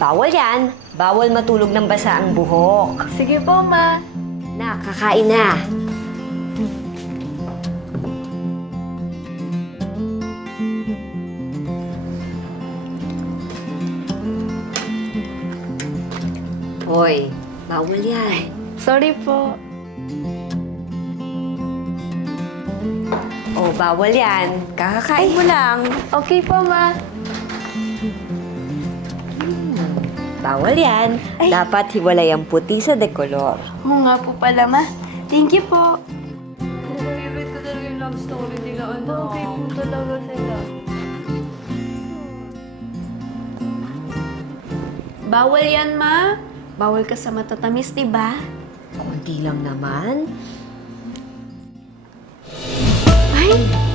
Bawal yan. Bawal matulog ng basa ang buhok. Sige po, Ma. Nakakain na. Hoy, bawal yan. Sorry po. Oh, bawal yan. Kakakain mo lang. Okay po, Ma. Bawal yan. Ay. Dapat hiwalay ang puti sa dekolor. Oo nga po pala, Ma. Thank you po. Favorite ko talaga yung love story nila, ano? Okay po talaga sila. Bawal yan, Ma. Bawal ka sa matatamis, diba? Kunti lang naman. Ay!